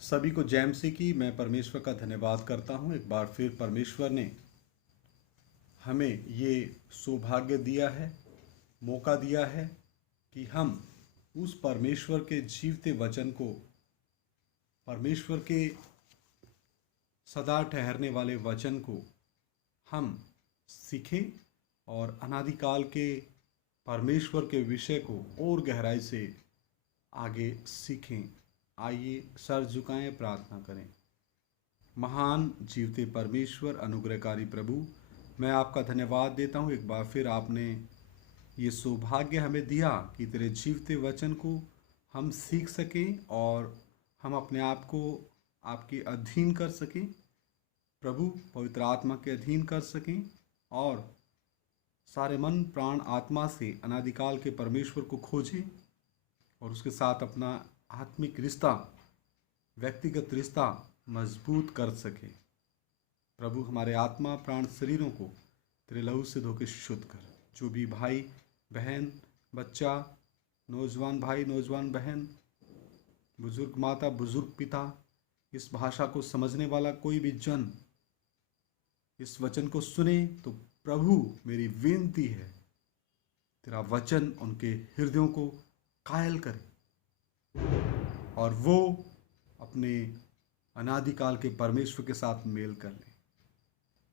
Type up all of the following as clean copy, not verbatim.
सभी को जय मसीह की। मैं परमेश्वर का धन्यवाद करता हूँ। एक बार फिर परमेश्वर ने हमें ये सौभाग्य दिया है, मौका दिया है कि हम उस परमेश्वर के जीवते वचन को, परमेश्वर के सदा ठहरने वाले वचन को हम सीखें और अनादिकाल के परमेश्वर के विषय को और गहराई से आगे सीखें। आइए सर झुकाएं, प्रार्थना करें। महान जीवते परमेश्वर, अनुग्रहकारी प्रभु, मैं आपका धन्यवाद देता हूँ। एक बार फिर आपने ये सौभाग्य हमें दिया कि तेरे जीवते वचन को हम सीख सकें और हम अपने आप को आपके अधीन कर सकें, प्रभु पवित्र आत्मा के अधीन कर सकें और सारे मन प्राण आत्मा से अनादिकाल के परमेश्वर को खोजें और उसके साथ अपना आत्मिक रिश्ता, व्यक्तिगत रिश्ता मजबूत कर सके। प्रभु हमारे आत्मा प्राण शरीरों को तेरे लहू से धोके शुद्ध कर। जो भी भाई बहन, बच्चा, नौजवान भाई, नौजवान बहन, बुजुर्ग माता, बुजुर्ग पिता, इस भाषा को समझने वाला कोई भी जन इस वचन को सुने तो प्रभु मेरी विनती है, तेरा वचन उनके हृदयों को कायल करे और वो अपने अनादिकाल के परमेश्वर के साथ मेल कर ले।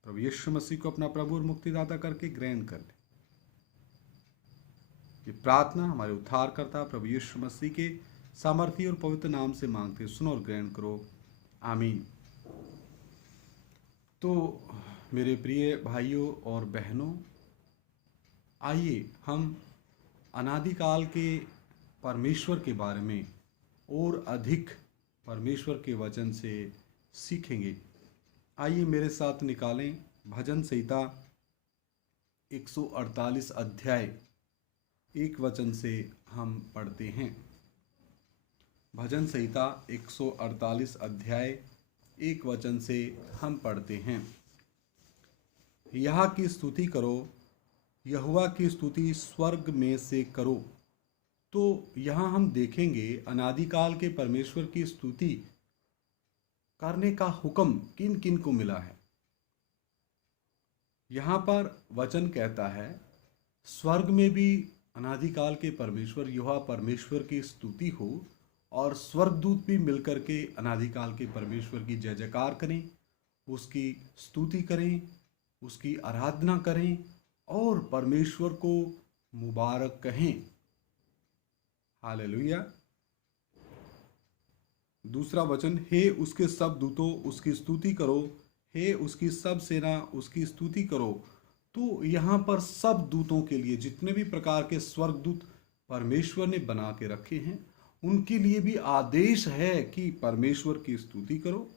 प्रभु यीशु मसीह को अपना प्रभु और मुक्तिदाता करके ग्रहण कर ले। ये प्रार्थना हमारे उद्धारकर्ता प्रभु यीशु मसीह के सामर्थी और पवित्र नाम से मांगते, सुनो और ग्रहण करो, आमीन। तो मेरे प्रिय भाइयों और बहनों, आइए हम अनादिकाल के परमेश्वर के बारे में और अधिक परमेश्वर के वचन से सीखेंगे। आइए मेरे साथ निकालें भजन संहिता 148 अध्याय 1 वचन से हम पढ़ते हैं। भजन संहिता 148 अध्याय 1 वचन से हम पढ़ते हैं। यह की स्तुति करो, यहोवा की स्तुति स्वर्ग में से करो। तो यहाँ हम देखेंगे अनादिकाल के परमेश्वर की स्तुति करने का हुक्म किन किन को मिला है। यहाँ पर वचन कहता है स्वर्ग में भी अनादिकाल के परमेश्वर यहोवा परमेश्वर की स्तुति हो और स्वर्गदूत भी मिलकर के अनादिकाल के परमेश्वर की जय जयकार करें, उसकी स्तुति करें, उसकी आराधना करें और परमेश्वर को मुबारक कहें। हालेलुया। दूसरा वचन, हे उसके सब दूतों उसकी स्तुति करो, हे उसकी सब सेना उसकी स्तुति करो। तो यहाँ पर सब दूतों के लिए, जितने भी प्रकार के स्वर्गदूत परमेश्वर ने बना के रखे हैं, उनके लिए भी आदेश है कि परमेश्वर की स्तुति करो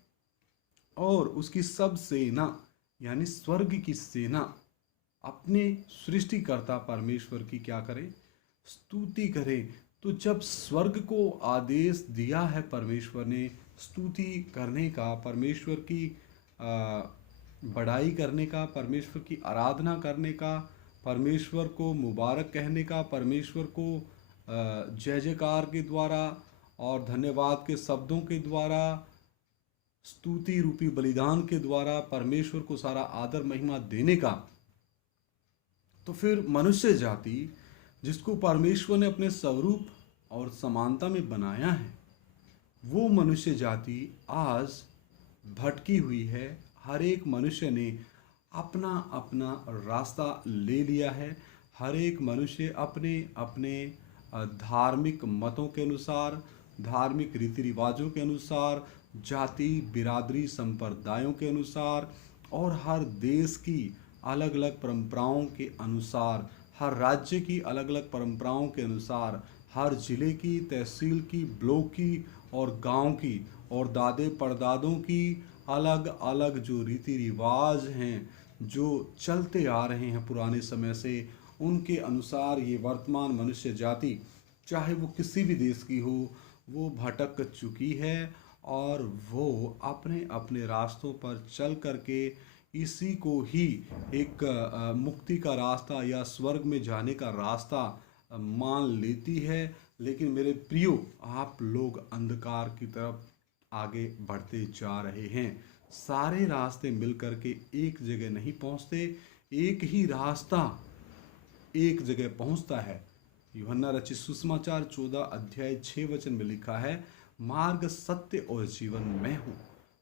और उसकी सब सेना यानी स्वर्ग की सेना अपने सृष्टिकर्ता परमेश्वर की क्या करे, स्तुति करे। तो जब स्वर्ग को आदेश दिया है परमेश्वर ने स्तुति करने का, परमेश्वर की बड़ाई करने का, परमेश्वर की आराधना करने का, परमेश्वर को मुबारक कहने का, परमेश्वर को जय जयकार के द्वारा और धन्यवाद के शब्दों के द्वारा, स्तुति रूपी बलिदान के द्वारा परमेश्वर को सारा आदर महिमा देने का, तो फिर मनुष्य जाति जिसको परमेश्वर ने अपने स्वरूप और समानता में बनाया है, वो मनुष्य जाति आज भटकी हुई है। हर एक मनुष्य ने अपना अपना रास्ता ले लिया है। हर एक मनुष्य अपने अपने धार्मिक मतों के अनुसार, धार्मिक रीति रिवाजों के अनुसार, जाति बिरादरी संप्रदायों के अनुसार और हर देश की अलग अलग परंपराओं के अनुसार, हर राज्य की अलग अलग परंपराओं के अनुसार, हर जिले की, तहसील की, ब्लॉक की और गांव की और दादे परदादों की अलग अलग जो रीति रिवाज हैं, जो चलते आ रहे हैं पुराने समय से, उनके अनुसार ये वर्तमान मनुष्य जाति, चाहे वो किसी भी देश की हो, वो भटक चुकी है और वो अपने अपने रास्तों पर चल करके इसी को ही एक मुक्ति का रास्ता या स्वर्ग में जाने का रास्ता मान लेती है। लेकिन मेरे प्रियो, आप लोग अंधकार की तरफ आगे बढ़ते जा रहे हैं। सारे रास्ते मिल करके एक जगह नहीं पहुंचते, एक ही रास्ता एक जगह पहुंचता है। यूहन्ना रचित सुसमाचार 14 अध्याय 6 वचन में लिखा है, मार्ग सत्य और जीवन मैं हूँ।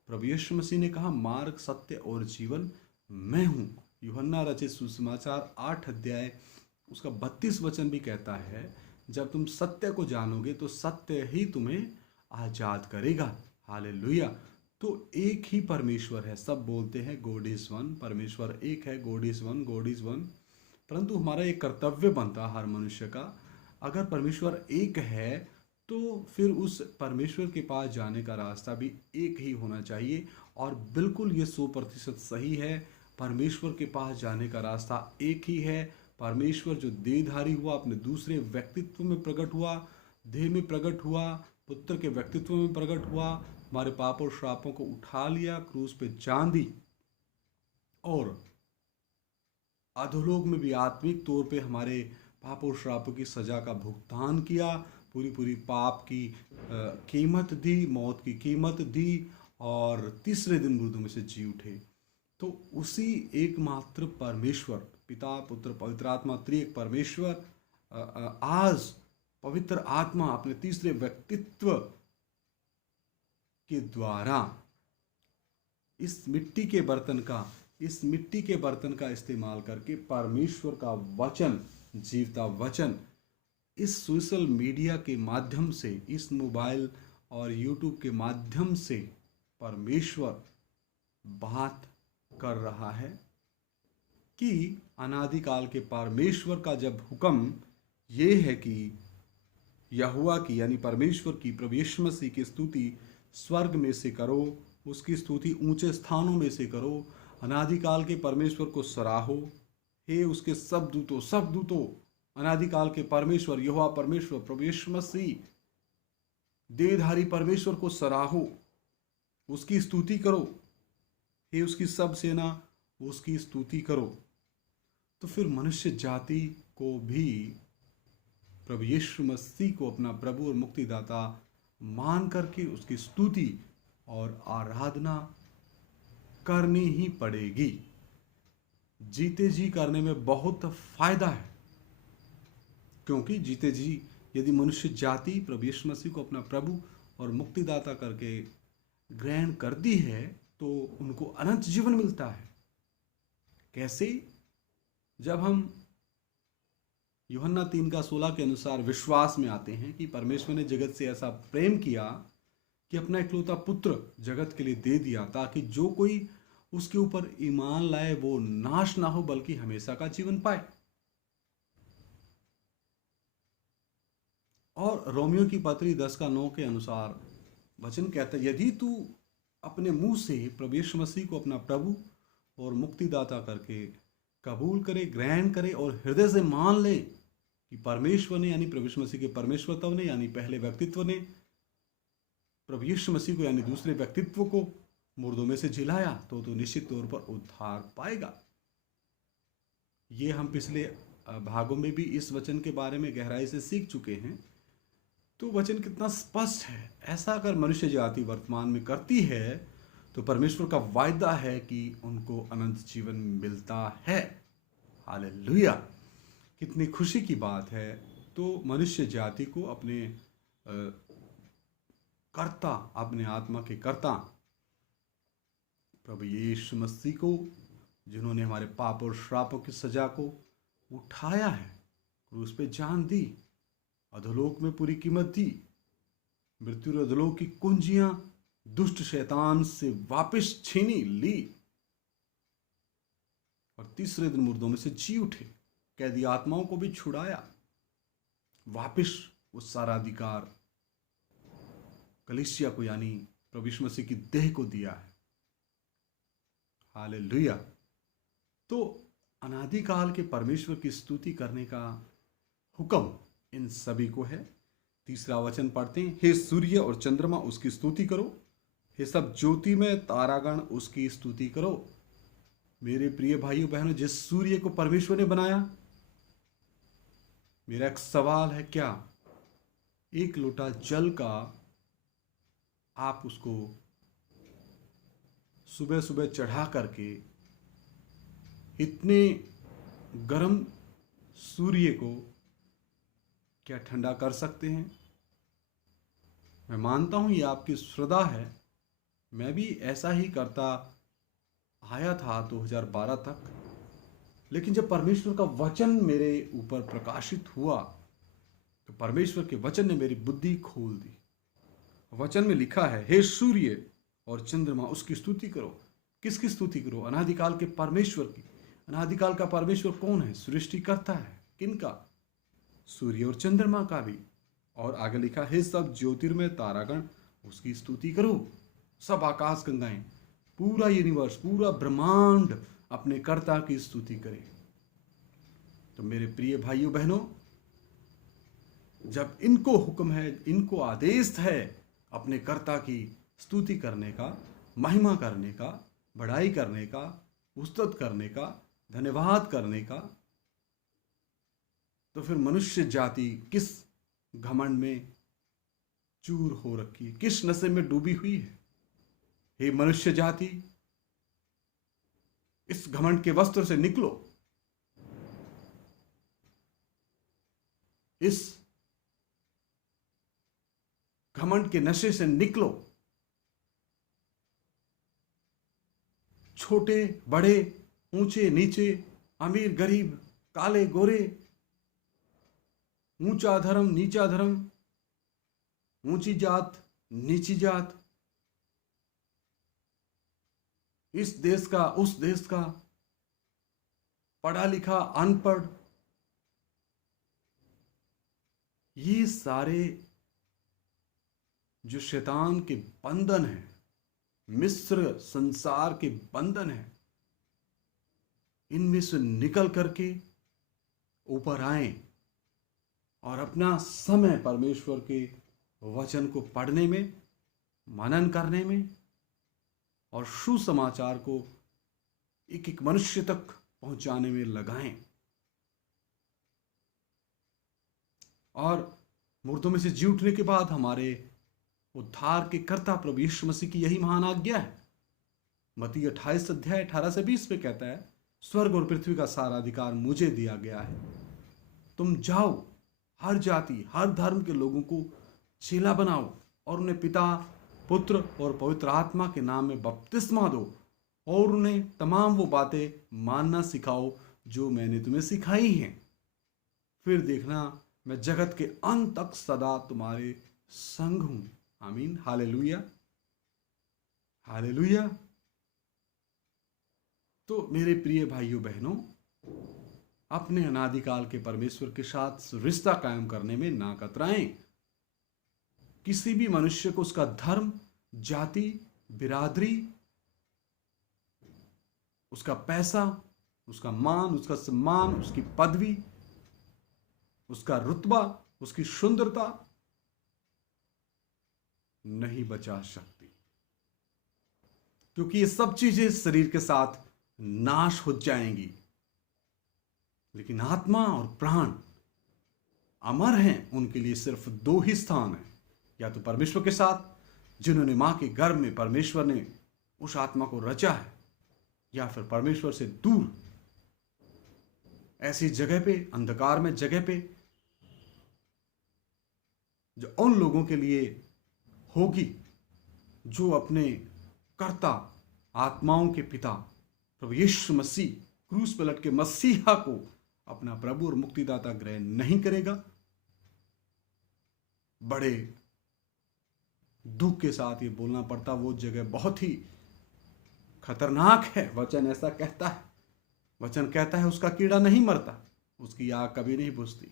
प्रभु यीशु मसीह ने कहा, मार्ग सत्य और जीवन मैं हूँ। यूहन्ना रचित सुसमाचार 8 अध्याय उसका 32 वचन भी कहता है, जब तुम सत्य को जानोगे तो सत्य ही तुम्हें आजाद करेगा। हालेलुया। तो एक ही परमेश्वर है। सब बोलते हैं गॉड इज वन, परमेश्वर एक है, God is one, God is one. परंतु हमारा एक कर्तव्य बनता हर मनुष्य का, अगर परमेश्वर एक है तो फिर उस परमेश्वर के पास जाने का रास्ता भी एक ही होना चाहिए। और बिल्कुल ये 100% सही है, परमेश्वर के पास जाने का रास्ता एक ही है। परमेश्वर जो देहधारी हुआ, अपने दूसरे व्यक्तित्व में प्रकट हुआ, देह में प्रकट हुआ, पुत्र के व्यक्तित्व में प्रकट हुआ, हमारे पाप और श्रापों को उठा लिया, क्रूस पे जान दी और अधोलोक में भी आत्मिक तौर पे हमारे पाप और श्रापों की सजा का भुगतान किया, पूरी पाप की कीमत दी, मौत की कीमत दी और तीसरे दिन मुर्दों में से जी उठे। तो उसी एकमात्र परमेश्वर, पिता पुत्र पवित्र आत्मा त्रिएक परमेश्वर आज पवित्र आत्मा अपने तीसरे व्यक्तित्व के द्वारा इस मिट्टी के बर्तन का इस्तेमाल करके परमेश्वर का वचन, जीवता वचन, इस सोशल मीडिया के माध्यम से, इस मोबाइल और यूट्यूब के माध्यम से परमेश्वर बात कर रहा है कि अनादिकाल के परमेश्वर का जब हुक्म ये है कि यहोवा की यानी परमेश्वर की, प्रभु यीशु मसीह की स्तुति स्वर्ग में से करो, उसकी स्तुति ऊंचे स्थानों में से करो, अनादिकाल के परमेश्वर को सराहो, हे उसके सब दूतों अनादिकाल के परमेश्वर यहोवा परमेश्वर प्रभु यीशु मसीह देहधारी परमेश्वर को सराहो, उसकी स्तुति करो, हे उसकी सब सेना उसकी स्तुति करो। तो फिर मनुष्य जाति को भी प्रभु यीशु मसीह को अपना प्रभु और मुक्तिदाता मान करके उसकी स्तुति और आराधना करनी ही पड़ेगी। जीते जी करने में बहुत फायदा है, क्योंकि जीते जी यदि मनुष्य जाति प्रभु यीशु मसीह को अपना प्रभु और मुक्तिदाता करके ग्रहण करती है तो उनको अनंत जीवन मिलता है। कैसे? जब हम यूहन्ना 3:16 के अनुसार विश्वास में आते हैं कि परमेश्वर ने जगत से ऐसा प्रेम किया कि अपना इकलौता पुत्र जगत के लिए दे दिया, ताकि जो कोई उसके ऊपर ईमान लाए वो नाश ना हो बल्कि हमेशा का जीवन पाए। और रोमियो की पत्री 10:9 के अनुसार वचन कहता है, यदि तू अपने मुंह से प्रभु यीशु मसीह को अपना प्रभु और मुक्तिदाता करके कबूल करे, ग्रहण करे और हृदय से मान ले कि परमेश्वर ने यानी प्रभु यीशु मसीह के परमेश्वरत्व ने यानी पहले व्यक्तित्व ने प्रभु यीशु मसीह को यानी दूसरे व्यक्तित्व को मुर्दों में से जिलाया, तो निश्चित तौर पर उद्धार पाएगा। ये हम पिछले भागों में भी इस वचन के बारे में गहराई से सीख चुके हैं। तो वचन कितना स्पष्ट है। ऐसा अगर मनुष्य जाति वर्तमान में करती है तो परमेश्वर का वायदा है कि उनको अनंत जीवन मिलता है। हालेलुया, कितनी खुशी की बात है। तो मनुष्य जाति को अपने कर्ता, अपने आत्मा के कर्ता प्रभु यीशु मसीह को, जिन्होंने हमारे पाप और श्रापों की सजा को उठाया है, क्रूस पे जान दी, अधोलोक में पूरी कीमत दी, मृत्यु और अधोलोक की कुंजियां दुष्ट शैतान से वापस छीनी ली और तीसरे दिन मुर्दों में से जी उठे, कैदी आत्माओं को भी छुड़ाया, वापस वो सारा अधिकार कलीसिया को यानी प्रभु यीशु मसीह की देह को दिया है। हालेलुया। तो अनादिकाल के परमेश्वर की स्तुति करने का हुक्म इन सभी को है। तीसरा वचन पढ़ते हैं, हे सूर्य और चंद्रमा उसकी स्तुति करो, हे सब ज्योति में तारागण उसकी स्तुति करो। मेरे प्रिय भाइयों बहनों, जिस सूर्य को परमेश्वर ने बनाया, मेरा एक सवाल है, क्या एक लोटा जल का आप उसको सुबह सुबह चढ़ा करके इतने गर्म सूर्य को क्या ठंडा कर सकते हैं? मैं मानता हूं ये आपकी श्रद्धा है। मैं भी ऐसा ही करता आया था 2012 तक, लेकिन जब परमेश्वर का वचन मेरे ऊपर प्रकाशित हुआ तो परमेश्वर के वचन ने मेरी बुद्धि खोल दी। वचन में लिखा है, हे सूर्य और चंद्रमा उसकी स्तुति करो। किसकी स्तुति करो? अनादिकाल के परमेश्वर की। अनादिकाल का परमेश्वर कौन है? सृष्टिकर्ता है। किनका? सूर्य और चंद्रमा का भी। और आगे लिखा है, सब ज्योतिर्मय तारागण उसकी स्तुति करो। सब आकाश गंगाएं, पूरा यूनिवर्स, पूरा ब्रह्मांड अपने कर्ता की स्तुति करे। तो मेरे प्रिय भाइयों बहनों, जब इनको हुक्म है, इनको आदेश है अपने कर्ता की स्तुति करने का, महिमा करने का, बड़ाई करने का, उस्तत करने का, धन्यवाद करने का, तो फिर मनुष्य जाति किस घमंड में चूर हो रखी है, किस नशे में डूबी हुई है? हे मनुष्य जाति, इस घमंड के वस्त्र से निकलो, इस घमंड के नशे से निकलो। छोटे बड़े, ऊंचे नीचे, अमीर गरीब, काले गोरे, ऊंचा धर्म नीचा धर्म, ऊंची जात नीची जात, इस देश का उस देश का, पढ़ा लिखा अनपढ़, ये सारे जो शैतान के बंधन हैं, मिस्र संसार के बंधन हैं, इनमें से निकल करके ऊपर आए और अपना समय परमेश्वर के वचन को पढ़ने में, मनन करने में और सुसमाचार को एक एक मनुष्य तक पहुंचाने में लगाएं। और मुर्दों में से जी उठने के बाद हमारे उद्धार के कर्ता प्रभु यीशु मसीह की यही महान आज्ञा है। मत्ती 28 अध्याय 18 से 20 पे कहता है, स्वर्ग और पृथ्वी का सारा अधिकार मुझे दिया गया है। तुम जाओ, हर जाति हर धर्म के लोगों को चेला बनाओ और उन्हें पिता पुत्र और पवित्र आत्मा के नाम में बपतिस्मा दो और उन्हें तमाम वो बातें मानना सिखाओ जो मैंने तुम्हें सिखाई हैं। फिर देखना, मैं जगत के अंत तक सदा तुम्हारे संग हूं। आमीन। Hallelujah, hallelujah. तो मेरे प्रिय भाइयों बहनों, अपने अनादिकाल के परमेश्वर के साथ रिश्ता कायम करने में ना कतराएं। किसी भी मनुष्य को उसका धर्म, जाति, बिरादरी, उसका पैसा, उसका मान, उसका सम्मान, उसकी पदवी, उसका रुतबा, उसकी सुंदरता नहीं बचा सकती, क्योंकि ये सब चीजें शरीर के साथ नाश हो जाएंगी। लेकिन आत्मा और प्राण अमर हैं। उनके लिए सिर्फ दो ही स्थान हैं, या तो परमेश्वर के साथ, जिन्होंने मां के गर्भ में परमेश्वर ने उस आत्मा को रचा है, या फिर परमेश्वर से दूर ऐसी जगह पे, अंधकार में जगह पे, जो उन लोगों के लिए होगी जो अपने कर्ता, आत्माओं के पिता प्रभु यीशु मसीह क्रूस पर लटके मसीहा को अपना प्रभु और मुक्तिदाता ग्रहण नहीं करेगा। बड़े दुख के साथ ये बोलना पड़ता, वो जगह बहुत ही खतरनाक है। वचन ऐसा कहता है, वचन कहता है उसका कीड़ा नहीं मरता, उसकी आग कभी नहीं बुझती।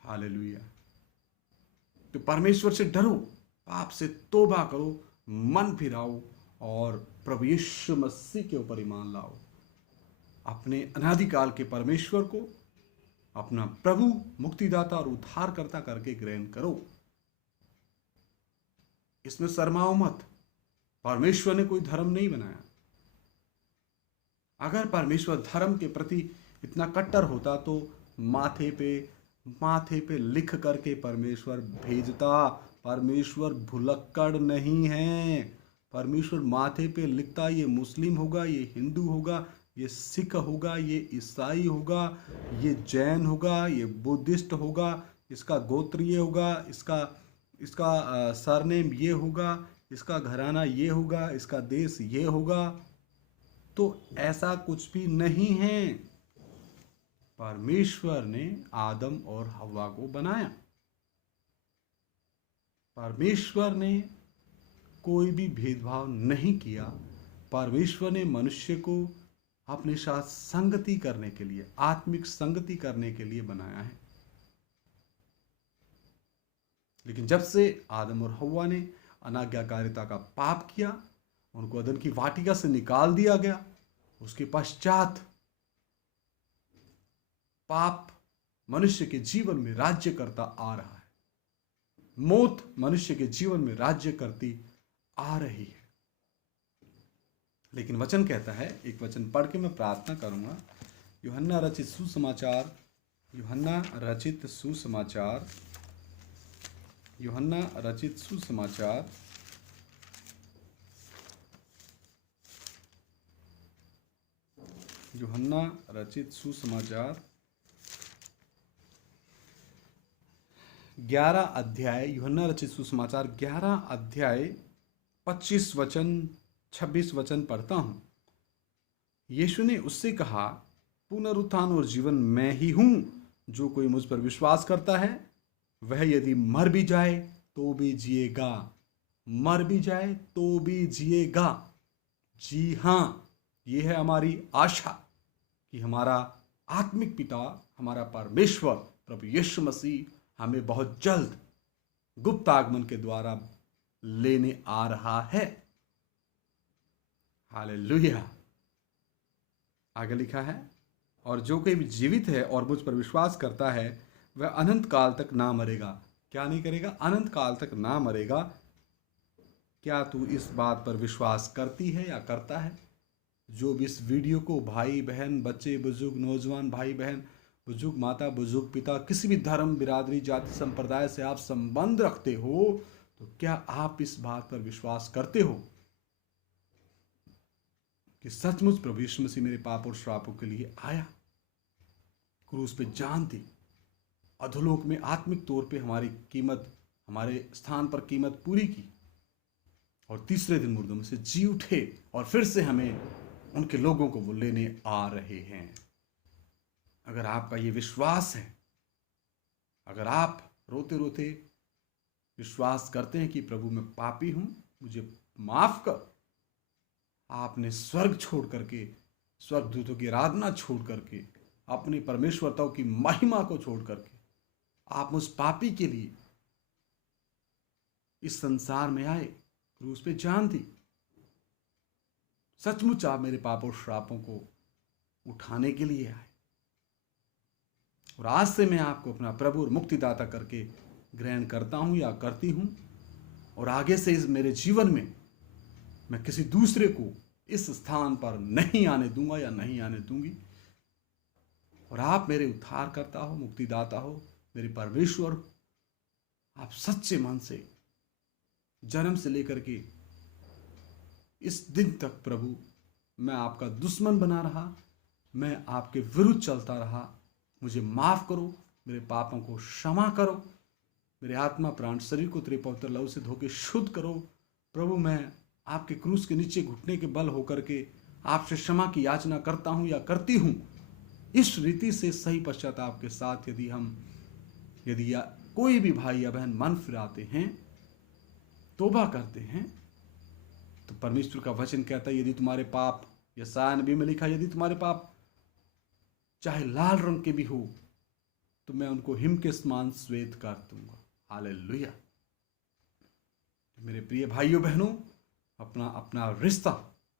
हालेलुया। तो परमेश्वर से डरो, पाप से तौबा करो, मन फिराओ और प्रभु यीशु मसीह के ऊपर ईमान लाओ। अपने अनादिकाल के परमेश्वर को अपना प्रभु, मुक्तिदाता और उद्धारकर्ता करके ग्रहण करो। इसमें शर्माओ मत। परमेश्वर ने कोई धर्म नहीं बनाया। अगर परमेश्वर धर्म के प्रति इतना कट्टर होता तो माथे पे लिख करके परमेश्वर भेजता, परमेश्वर भुलक्कड़ नहीं है। परमेश्वर माथे पे लिखता, ये मुस्लिम होगा, ये हिंदू होगा, ये सिख होगा, ये ईसाई होगा, ये जैन होगा, ये बुद्धिस्ट होगा, इसका गोत्र ये होगा, इसका इसका सरनेम ये होगा, इसका घराना ये होगा, इसका देश ये होगा। तो ऐसा कुछ भी नहीं है। परमेश्वर ने आदम और हव्वा को बनाया। परमेश्वर ने कोई भी भेदभाव नहीं किया। परमेश्वर ने मनुष्य को अपने साथ संगति करने के लिए, आत्मिक संगति करने के लिए बनाया है। लेकिन जब से आदम और हव्वा ने अनाज्ञाकारिता का पाप किया, उनको अदन की वाटिका से निकाल दिया गया, उसके पश्चात पाप मनुष्य के जीवन में राज्य करता आ रहा है। मौत मनुष्य के जीवन में राज्य करती आ रही है। लेकिन वचन कहता है, एक वचन पढ़ के मैं प्रार्थना करूंगा। यूहन्ना रचित सुसमाचार, यूहन्ना रचित सुसमाचार, यूहन्ना रचित सुसमाचार, यूहन्ना रचित सुसमाचार 11 अध्याय, यूहन्ना रचित सुसमाचार 11 अध्याय 25 वचन 26 वचन पढ़ता हूं। यीशु ने उससे कहा, पुनरुत्थान और जीवन मैं ही हूं। जो कोई मुझ पर विश्वास करता है वह यदि मर भी जाए तो भी जिएगा, मर भी जाए तो भी जिएगा। जी हाँ, ये है हमारी आशा कि हमारा आत्मिक पिता, हमारा परमेश्वर प्रभु यीशु मसीह हमें बहुत जल्द गुप्त आगमन के द्वारा लेने आ रहा है। हालेलुया। आगे लिखा है, और जो कोई भी जीवित है और मुझ पर विश्वास करता है वह अनंत काल तक ना मरेगा। क्या नहीं करेगा? अनंत काल तक ना मरेगा। क्या तू इस बात पर विश्वास करती है या करता है? जो भी इस वीडियो को भाई बहन, बच्चे बुजुर्ग, नौजवान भाई बहन, बुजुर्ग माता, बुजुर्ग पिता, किसी भी धर्म, बिरादरी, जाति, संप्रदाय से आप संबंध रखते हो, तो क्या आप इस बात पर विश्वास करते हो कि सचमुच प्रभु यीशु मसीह मेरे पाप और श्रापों के लिए आया, क्रूस पे जान दी, अधोलोक में आत्मिक तौर पे हमारी कीमत, हमारे स्थान पर कीमत पूरी की, और तीसरे दिन मुर्दों में से जी उठे, और फिर से हमें उनके लोगों को वो लेने आ रहे हैं। अगर आपका ये विश्वास है, अगर आप रोते रोते विश्वास करते हैं कि प्रभु मैं पापी हूं, मुझे माफ कर, आपने स्वर्ग छोड़ करके, स्वर्गदूतों की आराधना छोड़ करके, अपनी परमेश्वरता की महिमा को छोड़ करके आप उस पापी के लिए इस संसार में आए, क्रूस पे जान दी, सचमुच आप मेरे पाप और श्रापों को उठाने के लिए आए, और आज से मैं आपको अपना प्रभु और मुक्तिदाता करके ग्रहण करता हूं या करती हूं, और आगे से इस मेरे जीवन में मैं किसी दूसरे को इस स्थान पर नहीं आने दूंगा या नहीं आने दूंगी। और आप मेरे उद्धार करता हो, मुक्तिदाता हो, मेरे परमेश्वर, आप सच्चे मन से जन्म से लेकर के इस दिन तक प्रभु मैं आपका दुश्मन बना रहा, मैं आपके विरुद्ध चलता रहा, मुझे माफ करो, मेरे पापों को क्षमा करो, मेरे आत्मा प्राण शरीर को तेरे पवित्र लहू से धोके शुद्ध करो। प्रभु मैं आपके क्रूस के नीचे घुटने के बल होकर के आपसे क्षमा की याचना करता हूं या करती हूं। इस रीति से सही पश्चाताप के साथ यदि कोई भी भाई या बहन मन फिराते हैं, तौबा करते हैं, तो परमेश्वर का वचन कहता है, यदि तुम्हारे पाप, यशायाह नबी में लिखा, यदि तुम्हारे पाप चाहे लाल रंग के भी हो तो मैं उनको हिम के समान श्वेत कर दूंगा। हालेलुया। मेरे प्रिय भाइयों बहनों, अपना रिश्ता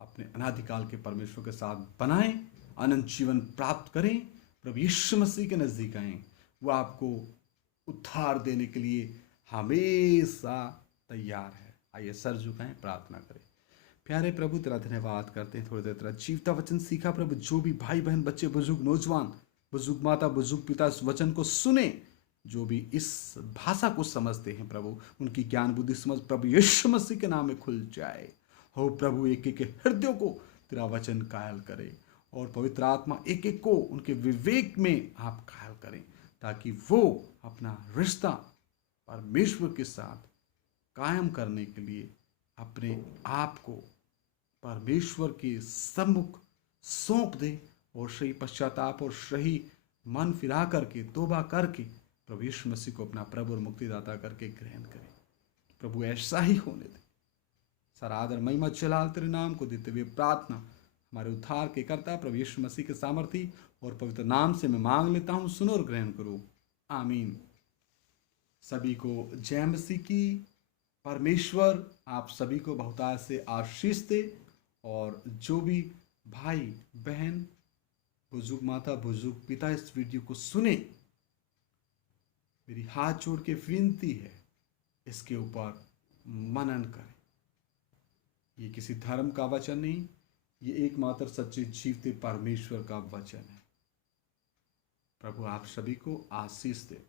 अपने अनादिकाल के परमेश्वर के साथ बनाएं, अनंत जीवन प्राप्त करें, प्रभु यीशु मसीह के नजदीक आएं। वो आपको उद्धार देने के लिए हमेशा तैयार है। आइए सर झुकाएं, प्रार्थना करें। प्यारे प्रभु, तेरा धन्यवाद करते हैं, थोड़ी देर तेरा जीवता वचन सीखा प्रभु। जो भी भाई बहन, बच्चे बुजुर्ग, नौजवान, बुजुर्ग माता, बुजुर्ग पिता इस वचन को सुने, जो भी इस भाषा को समझते हैं प्रभु, उनकी ज्ञान बुद्धि समझ प्रभु यीशु मसीह के नाम में खुल जाए। हो प्रभु, एक एक हृदयों को तेरा वचन कायल करे, और पवित्र आत्मा एक एक को उनके विवेक में आप कायल करें, ताकि वो अपना रिश्ता परमेश्वर के साथ कायम करने के लिए अपने आप को परमेश्वर के सम्मुख सौंप दे, और सही पश्चाताप और सही मन फिरा करके तौबा करके प्रभु यीशु मसीह को अपना प्रभु और मुक्तिदाता करके ग्रहण करें। प्रभु ऐसा ही होने दे। सारा आदर महिमा जलाल तेरे नाम को देते हुए प्रार्थना हमारे उद्धार के कर्ता प्रभु यीशु मसीह के सामर्थी और पवित्र नाम से मैं मांग लेता हूँ, सुनो और ग्रहण करो, आमीन। सभी को जय मसीह की। परमेश्वर आप सभी को बहुतायत से आशीष दे, और जो भी भाई बहन, बुजुर्ग माता, बुजुर्ग पिता इस वीडियो को सुने, मेरी हाथ जोड़ के विनती है, इसके ऊपर मनन करें। ये किसी धर्म का वचन नहीं, ये एकमात्र सच्चे जीवते परमेश्वर का वचन है। प्रभु आप सभी को आशीष दे।